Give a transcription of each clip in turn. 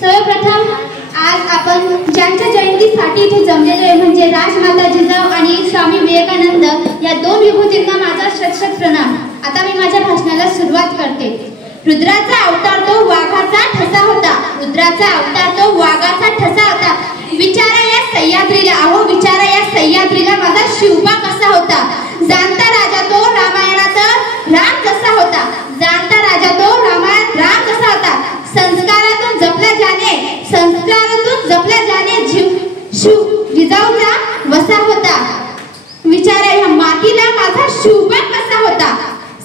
सर्वप्रथम आज आपण ज्यांच्या जयंतीसाठी इथे जमलेलो आहे म्हणजे राजमाता जिजाऊ आणि स्वामी विवेकानंद या दोन विभूतींना माझा शतशत प्रणाम। आता मी माझ्या भाषणाला सुरुवात करते। रुद्राचा अवतार तो वाघाचा ठसा होता, रुद्राचा अवतार तो वाघाचा ठसा होता। विचारा या सह्याद्रीला, अहो विचारा या सह्याद्रीला माझा शिवबा कसा होता। जाणता राजा तो रामायणात राम कसा होता, जाणता राजा तो रामायणात राम कसा होता। संस्कारातून जपला जाणे, संस्कारातून जपला जाणे जिजाऊचा वसा होता। विचारा या मातीला माझा शिवबा कसा होता।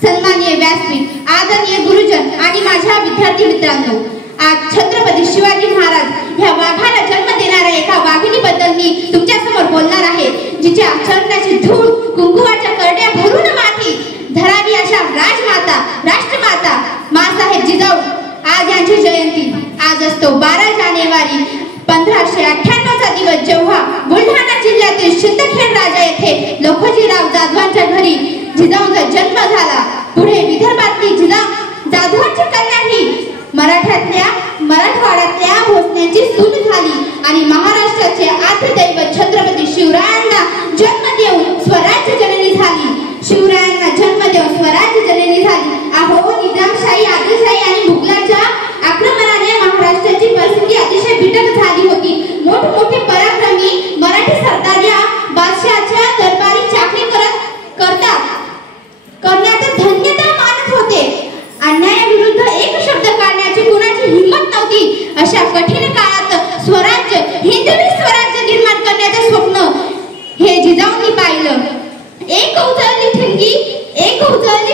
सन्माननीय व्यासपीठ, आदरणीय गुरुजन आणि माझ्या विद्यार्थी मित्रांनो, आज छत्रपती शिवाजी महाराज ह्या वाघाला जन्म देणाऱ्या एका वाघिणीबद्दल मी तुमच्या समोर बोलणार आहे, जिच्या चरणाची धूळ कुंकुवाच्या करड्या भरून माती धरावी अशा राजमाता, राष्ट्रमाता माँसाहेब जिजाऊ आज यांची जयंती। आज असतो 12 जानेवारी 1598 चा दिवस, जेव्हा बुलढाणा जिल्ह्यातील सिंदखेड राजा येथे लखोजीराव जाधवांच्या घरी जिजाऊंचा जन्म झाला। पुढे विदर्भातली जिजाऊ जाधवांची कन्या ही मराठवाड्यातल्या भोसल्यांची सून झाली आणि महाराष्ट्राचे आद्यदैवत छत्रपती शिवरायांना जन्म देऊन स्वराज्य जननी झाली। शिवरायांना जन्म देऊन स्वराज्य जननी झाली। अहो निजामशाही, आदिलशाही आणि मुघलांच्या आक्रमणाने महाराष्ट्राची परिस्थिती अतिशय बिकट झाली होती। मोठमोठे पराक्रमी मराठी सरदार या बादशाहाच्या दरबारी चाकरी करण्याचा धन्यता मानत होते। अन्यायाविरुद्ध एक शब्द काढण्याची कुणाची हिंमत नव्हती। अशा कठीण काळात स्वराज्य, हिंदवी स्वराज्य निर्माण करण्याचे स्वप्न हे जिजाऊंनी पाहिलं। एक उजळली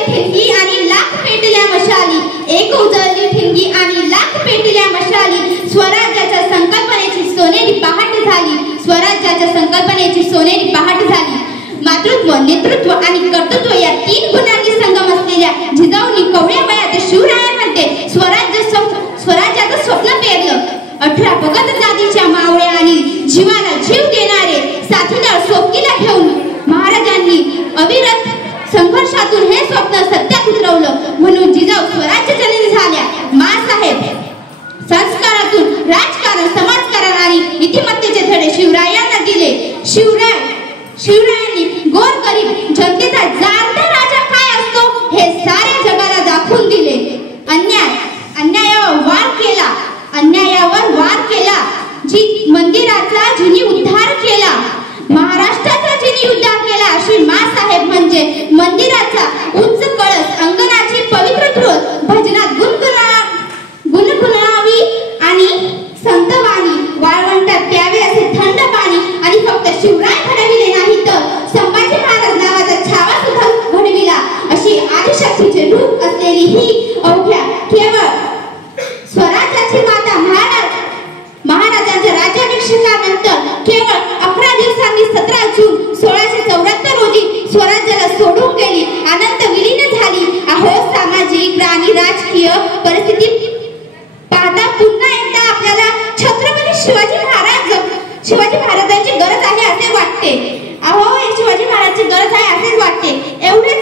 ठिणगी आणि लाख पेटल्या मशाली, एक उजळली ठिणगी आणि लाख पेटल्या मशाली। स्वराज्याच्या संकल्पनेची सोनेरी पहाट झाली, स्वराज्याच्या संकल्पनेची सोनेरी पहाट झाली। मातृत्व, नेतृत्व आणि कर्तृत्व या 3 गुणांनी संगम असलेल्या जिजाऊंनी कवड्या वयात शिवरायांमध्ये स्वराज्याचं स्वप्न पेरलं। 18 भगत जातीच्या मावळ्या आणि जीवाला जीव देणारे साथीदार सोबतीला घेऊन महाराजांनी अविरत संघर्षातून हे स्वप्न सत्यात उतरवलं। म्हणून जिजाऊ स्वराज्य जननी झाल्या। माँसाहेब संस्कारातून राजकारण, समाजकारण आणि नीतिमत्तेचे धडे शिवरायांना दिले। शिवरायांनी गोरगरीब जनतेचा जाणता राजा काय असतो हे साऱ्या जगाला दाखवून दिले। अन्यायावर वार केला, मंदिराचा जिनी उद्धार केला, महाराष्ट्राचा जिनी उद्धार केला। अशी माँसाहेब म्हणजे मंदिराचा उंच कळस, अंगणाची पवित्र तुळस भजनात गुणगुणावी आणि संतवाणी, वाळवंटात प्यावे असे थंड पाणी। आणि फक्त शिवराय घडविले नाही तर संभाजी महाराज नावाचा छावा सुद्धा घडविला। अशी आदिशक्तीचे रूप असलेली ही अवघ्या केवळ स्वराज्याची माता महाराजांच्या राज्याभिषेकानंतर केवळ 11 दिवसांनी 17 जून 1674 रोजी स्वराज्याला सोडून गेली, अनंत विलीन झाली। अहो सामाजिक आणि राजकीय परिस्थिती पाहता पुन्हा एकदा आपल्याला छत्रपती शिवाजी महाराजांची गरज आहे असे वाटते। अहो शिवाजी महाराजांची गरज आहे असेच वाटते। एवढेच